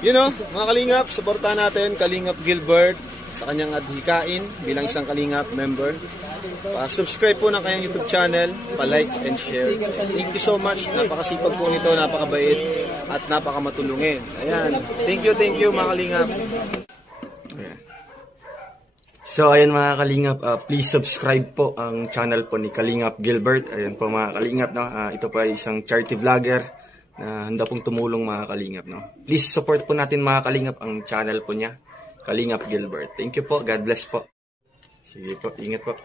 you know, mga Kalingap, supportahan natin Kalingap Gilbert sa kanyang adhikain bilang isang Kalingap member. Subscribe po ng kanyang YouTube channel, pa-like and share. Thank you so much. Napakasipag po nito, napakabait at napakamatulungin. Ayan. Thank you mga Kalingap. So ayan mga Kalingap, please subscribe po ang channel po ni Kalingap Gilbert. Ayan po mga Kalingap, no? Ito po ay isang charity vlogger na handa pong tumulong mga Kalingap, no? Please support po natin mga Kalingap ang channel po niya, Kalingap Gilbert. Thank you po, God bless po. Sige po, ingat po.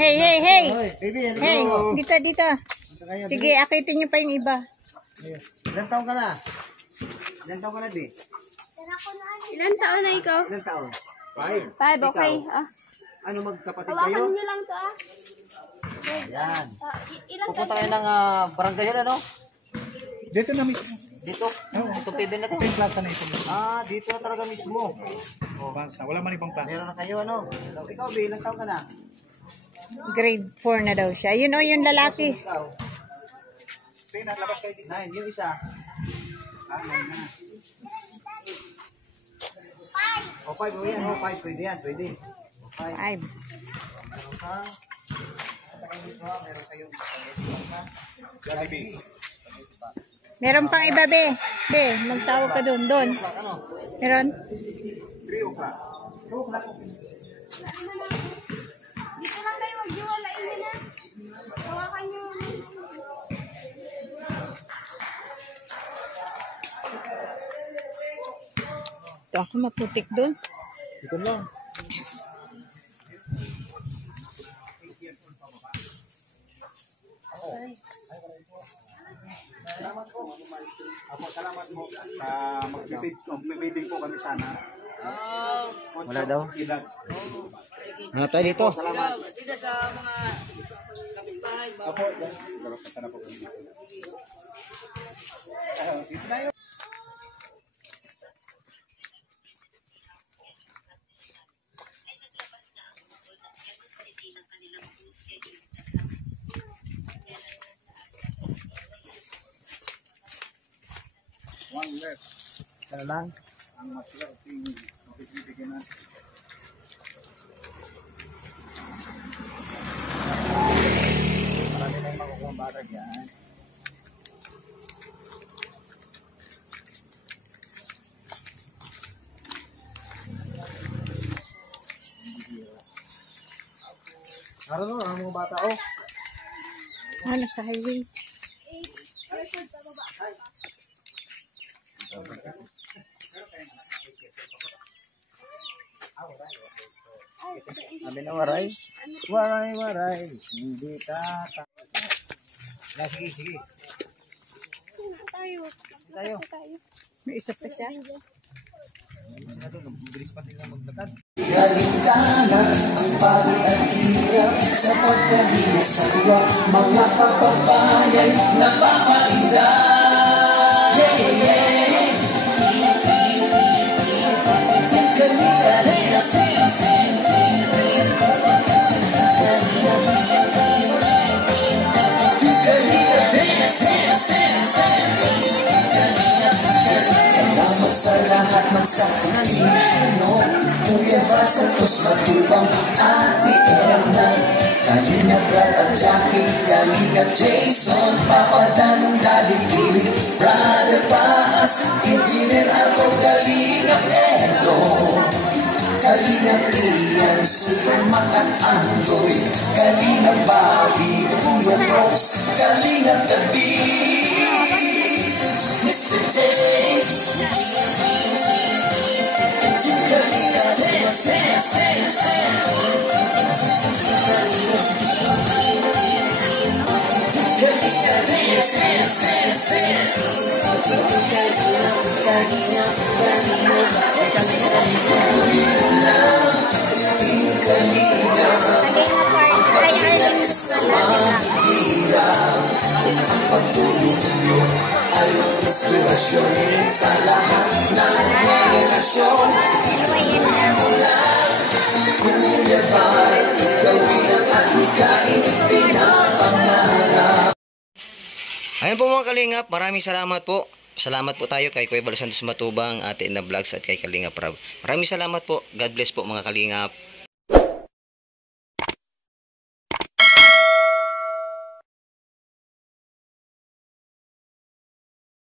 Hey, hey, hey! Hoy, baby, ano Hey, mo? dito, dito. Sige, akitin niyo pa yung iba. Ilan taon ka na? Ilan taon ka na, Bi? Ilan taon na ikaw? Ilan taon? 5, okay. Ah. Ano, magkapatid Hawakan kayo? niyo lang to ah. Yan. Ilan Pupunta kayo ng barangay yun, ano? Dito na mismo. Dito? Itong PB na to? Ito yung plaza na ito. Ah, dito na talaga mismo. Plaza. Wala man ibang plaza. Meron na kayo, ano? Ikaw, Bi, ilan taon ka na? Grade 4 na daw siya. Yun o, yung lalaki. Ikaw? 9, yung isa. O, 5, o yan, o, 5, pwede yan, pwede. O, 5. 5. Meron ka. Meron kayong Meron pang iba, be. Be, magtawag ka doon. Doon. ano? Meron? Dito lang kayo maghiwalain niyo na. Hawakan niyo. Ito ako maputik doon. Ito lang. Magpipiding po kami sana. Wala daw. Ano tayo dito? One left. Ano lang? Ang maswerteng mabibigyan natin. Marami na yung makukuha bata dyan. Ano ang mga bata, oh? Ano sa highway? Sabi na waray. Waray, waray. Hindi tata. Sige, sige. Tayo. Tayo. May isa pa siya. Bilis pa tingnan maglakad. Sa lahat ng sakripisyo Kuya Basatos matubang Ate Erna Kalingap Brad at Jackie Kalingap Jason Papadanong Daddy Billy Brother Paas Engineer Arto Kalingap Edo Kalingap Ian Superman at Andoy Kalingap Bobby Kuya Brooks Kalingap David Mr. J ay inspirasyon sa lahat ng henerasyon. Kuya Val, gawin ang atikain, pinapangarap. Ayan po mga Kalingap, maraming salamat po. Salamat po tayo kay Kuya Bal Santos Matubang, Ate Ina Vlogs at kay Kalingap Rab. Maraming salamat po. God bless po mga Kalingap.